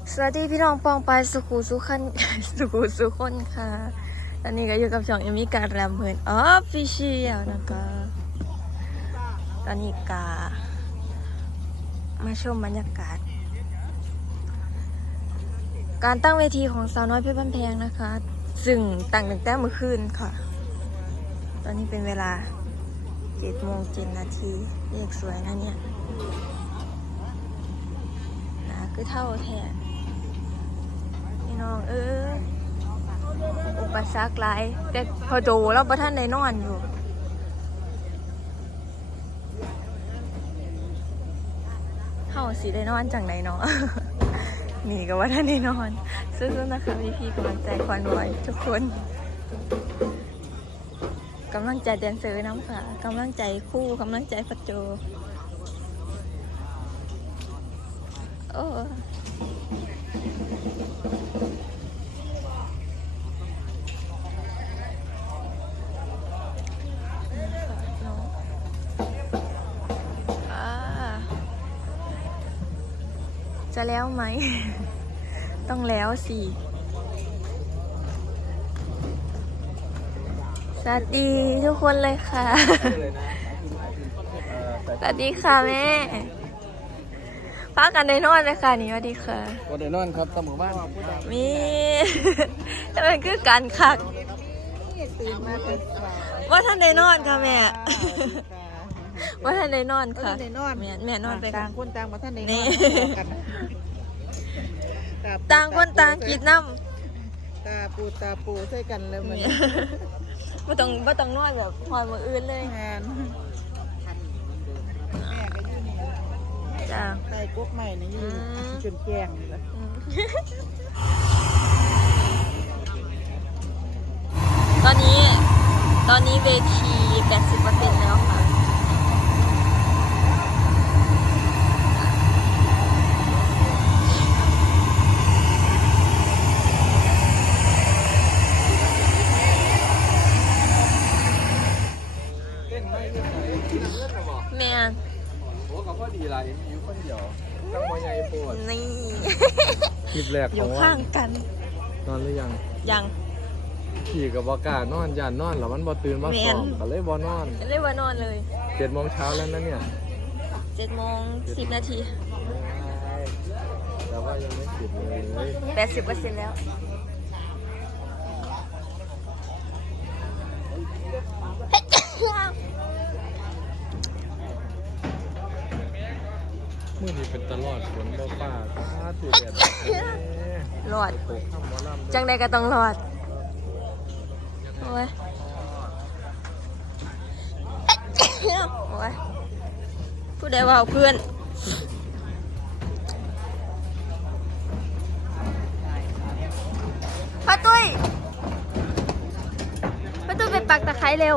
สวัสดีพี่น้องปองไปสุขุสุขัน สุขุสุคนค่ะตอนนี้ก็อยู่กับช่องเอมิการแรมเพิร์นออฟฟิเชียลนะคะตอนนี้กามาชมบรรยากาศการตั้งเวทีของสาวน้อยเพชรบ้านแพงนะคะซึ่งตั้งแต่เมื่อคืนค่ะตอนนี้เป็นเวลา7:07 น.เลขสวยนะเนี่ยนะคือเท่าแท้พี่น้องอุปสรรคหลายแต่พอโดแล้วประท่านได้นอนอยู่เฮาสิได้นอนจังไหนเนาะ นี่ก็ว่าท่านได้นอนสู้ๆนะคะพี่ๆกำลังใจควันไว้ทุกคนกำลังใจแดนเซอร์น้ำค่ะกำลังใจคู่กำลังใจฟัดโจโอ้จะแล้วไหม ต้องแล้วสิสวัสดีทุกคนเลยค่ะ สวัสดีค่ะแม่พักกันได้นอนเลยค่ะนี่สวัสดีค่ะก็ได้นอนครับตำหมู่บ้านมี แต่มันคือการคักว่าท่านได้นอนค่ะแม่ ว่าท่านได้นอนค่ะแม่นอนไปต่างคนต่างมาท่านในนี่กันต่างคนต่างกินน้ำตาปูใส่กันเลยมันไม่ต้องนอนแบบพอยมืออื่นเลยงานแม่ก็อยู่นี่จ้าใส่กุ๊กใหม่นี่อยู่จนแจ้งเลยตอนนี้เวที 80% แล้วค่ะแม่โอ้กับพ่อดีไรอยู่คนเดียวตั้งมวยใหญ่ปวดนี่คลิปแรกอขยู่องข้างกันนอนหรือยังยังขี่กับบอกล้านอนย่านนอนแล้วมันบ่ตื่นมาสอบก็เลยบ่นอนเรียกว่านอนเลย 7 โมงเช้าแล้วนะเนี่ย 7:10 นาทีแต่ว่ายังไม่ติดเลย 80% แล้วมื่อนี้เป็นตลอดฝนบ่ฟ้าฟ้าถูกแดดรอดตกข้ามหมอลำจังใดก็ต้องรอด โอ้ย โอ้ยผู้ใดว่าเพื่อนป้าตุ้ยไปปักตะไคร้เร็ว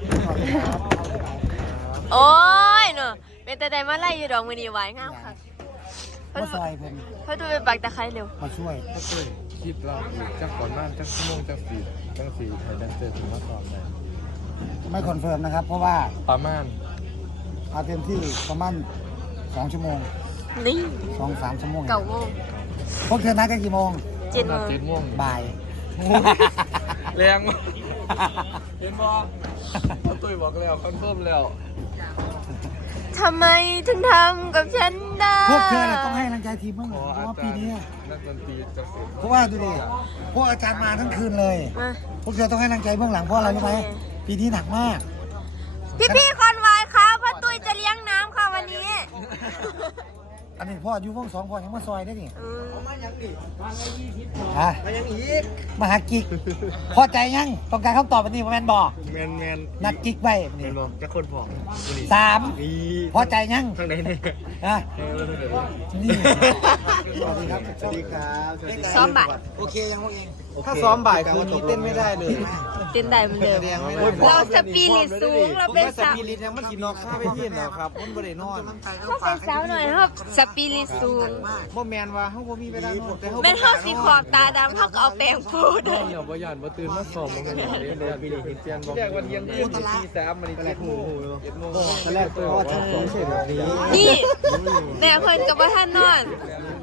โอ้ยเนอะเป็นแต่ใดมาไล่อยู่ดอกมือนีไว้งามค่ะมาซอยเพิ่นป้าตุ้ยไปปักตะไคร้เร็วมาช่วยถ้าเกิดคิดว่าอีกจักก่อนหน้าจักชั่วโมงจักสี่ไทยแดนเซอร์ถึงมาสอนได้ไม่คอนเฟิร์มนะครับ เพราะว่าประมาณเอาเต็มที่ประมาณ2 ชั่วโมงนี่ 2-3 ชั่วโมง 9 โมงพวกเธอนัดกันกี่โมง 7 โมง 7 โมงบ่ายแรงมากเห็นบ่เอาตุ้ยบอกแล้วคอนเฟิร์มแล้วทำไมถึงทำกับฉันได้พวกเธอน่ะต้องให้กำลังใจทีมบ้างเพราะว่าปีนี้นักดนตรีจะเสร็จเพราะว่าดูดิพวกอาจารย์มาทั้งคืนเลยมาพวกเธอต้องให้กำลังใจเบื้องหลังเพราะอะไรรู้ไหมโอเคปีนี้หนักมากพี่คอนวายค่ะพ่อตุ้ยจะเลี้ยงน้ำค่ะวันนี้อันนี้พ่ออยู่วง2พ่อยังมาซอยได้นี่อืมฮะมายังอีกมาหากิ๊กพอใจยังต้องการคำตอบวันนี้แมนบอกแมนนัดกิ๊กไว้เห็นี่นบ่จะคนผอม 3 นี่พอใจยังทางไหนเนี่ยฮะเฮ้ยเราเดี๋ยวนี่สวัสดีครับสวัสดีครับซ้อมบ่ายโอเคยังพวกเองถ้าซ้อมบ่ายคืนนี้เต้นไม่ได้เลยเต้นได้เหมือนเดิมเราสปีริตสูงเราเป็นสาวปีลิตยังมันกินนอกข้าวไปที่เนาะครับมันบ่ได้นอนเราเป็นสาวหน่อยครับสปีริตสูงบ่แมนว่าเฮาบ่มีเวลานอนแต่เฮาเป็นห้องสีขอบตาดำเขาก็เอาแปรงพูดเดี๋ยวบ่ยานบ่ตื่นมาซ้อมมันเป็นอย่างนี้เดี๋ยวปีนี้เปลี่ยนบ่เรียกวันเที่ยงคืนตี3มัน7 โมง7 โมงตอนแรกตัวว่าจะไม่ใช่แบบนี้นี่แม่เพิ่นกับว่าท่านนอนน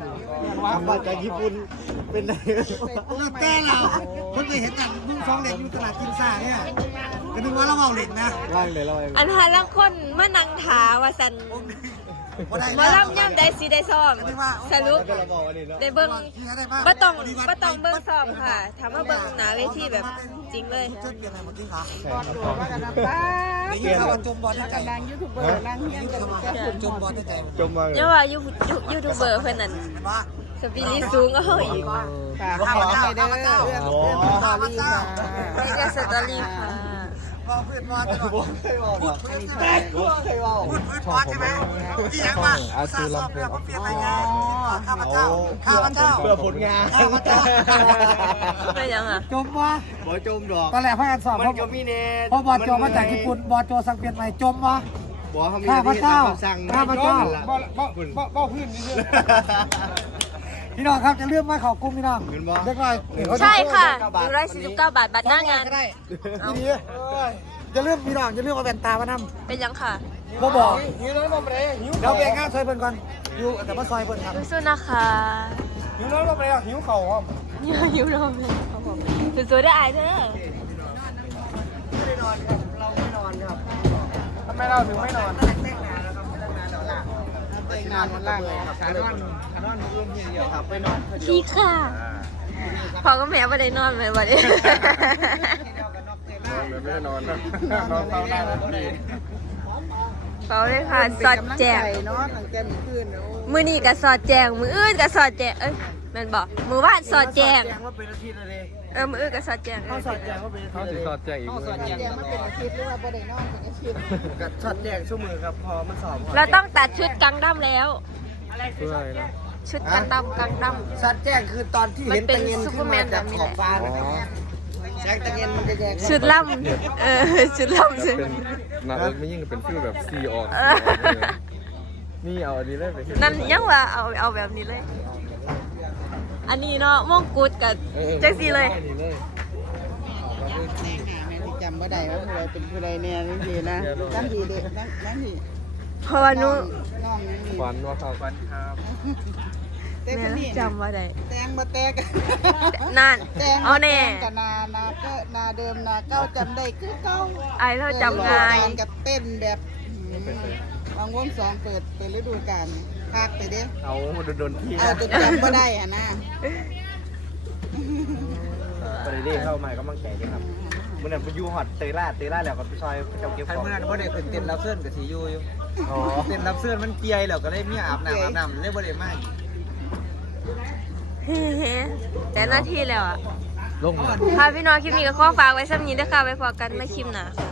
ว่ามาจากญี่ปุ่นเป็นไรแต่เราคนเคยเห็นกันมุ่งฟ้องเหล็กอยู่ตลาดกินซ่าเนี่ยก็นึกว่าเราเอาเหล็กนะว่างเลยเราอันหาลังคนมานั่งถาว่าสันหมอลำย่ำได้สีได้ซ้อมสรุปก็เราบอกอันนี้เนาะได้เบิ้งบ่ต้องเบิ้งซ้อมค่ะถามว่าเบิ้งหนาเวทีแบบจริงเลยเปลี่ยนอะไรเมื่อกี้คะใช่ครับได้ยินข่าวว่าจมบอลได้ใจดังยูทูบเบอร์นั่งเฮียนกันแค่จมบอลได้ใจจมมาอย่าว่ายูทูบเบอร์เพิ่นนั่นเป็นว่าสปิริตสูงก็เฮาอีกค่ะทำอะไรเด้อเรื่องสตอรี่ค่ะไม่ใช่สตอรี่ค่ะพอเพื่อนมาจะบอกเคยบอกพูดพื้นใช่ไหมพูดพื้นพอใช่ไหมที่ยังว่าสร้างสอบเนี่ยผมเปลี่ยนอะไรไงข้าพเจ้าเพื่อผลงานข้าพเจ้าเป็นยังอ่ะจมวะบ่จมดอกตอนแรกพากันสอบมันก็มีเนตพอบอโจมาจากญี่ปุ่นบอโจสั่งเปลี่ยนใหม่จมวะบอกเขามีข้าพเจ้าสั่งข้าพเจ้าบ่พื้นนี่พี่น้องครับจะเลื่อนมาเขากุ้งพี่น้องเงินบ่เล็กน้อยใช่ค่ะ149 บาทบัตรหน้างานได้ดีจะเลื่อนพี่น้องจะเลื่อนมาแว่นตามานำเป็นยังค่ะบ่บอกหิวน้ำนมเลยหิวเดี๋ยวแบ่งงานซอยเพิ่นก่อนอยู่แต่ว่าซอยเพิ่นครับสู้ๆนะคะหิวน้ำนมเลยหิวเข่าครับหิวนมเลยครับผมสู้ๆได้อายเธอไม่ได้นอนครับเราไม่นอนครับทำไมเราถึงไม่นอนแต่งงานวันล่างเลยครับขานอนร่วมเพียงเดียวครับไปนอนพี่ค่ะพอก็แม่ไม่ได้นอนเลยวันนี้ไม่ได้นอนนอนเฝ้าหน้าดีเฝ้าเลยค่ะสอดแจงเนาะตั้งแต่มื้อคืนมือนี่กับสอดแจงมืออื่นกับสอดแจงเอ้ยแมันบอกมือว่านสอดแจงว่าเป็นอาทิตย์เลยมืออื่นกับสอดแจงเขาสอดแจงว่าเป็นอาเขาทิตย์ติดเลยสอดแจงอีกส่วนใหญ่มันเป็นอาทิตย์หรือว่าบ่ได้นอนเป็นอาทิตย์กับสอดแจงชั่วมือครับพอมันสอบเราต้องตัดชุดกังดั้มแล้วเพื่ออะไรนะชุดกังดั้มกังดั้มสอดแจงคือตอนที่เห็นตะเงินขึ้นมาจากขอบฟ้าแสงตะเงินมันจะแยงชุดล่ำชุดล่ำชุดเป็นหนักไม่ยิ่งเป็นฟิลแบบซีออกนี่เอาอันนี้เลยไปนั่นยังว่าเอาแบบนี้เลย อันนี้เนาะมงกุฎกับแจ็คซี่เลยจำบ่ได้ว่าผู้ใดเป็นผู้ใดแน่นี่ดีนะนั่นดีเด็กนั่นดีเพราะว่าหนูน้องนั่นดีฟันว่าเขาฟันครับแต่แม่คนนี้จำว่าได้แตงบ่แตกนั่นแตงเอาแน่กับนาก็นาเดิมนาเก้าจำได้คือเก้าไอ้เราจำง่ายกับเต้นแบบบางวงสองเปิดเป็นฤดูกาลภาคไปเด้เอาโดนที่เอาจนจำบ่ได้อ่ะนะตอนนี้เข้ามาก็มั่งแก่ครับเมื่อนั้นไปยูฮอตเตยล่าแล้วก็ไปซอยเจ้าเก็บของเมื่อนั้นบ่ได้ขึ้นเต้นรับเสื้อกับสียูอยู่อ๋อเต้นรับเสื้อมันเปียแล้วก็ได้เมียอาบน้ำเลยบ่ได้มาเฮ้แต่หน้าที่แล้วอ่ะลงมาค่ะพี่น้องคลิปนี้ก็ขอฝากไว้สักนิดด้วยค่ะไว้พอกันไม่คลิปหนา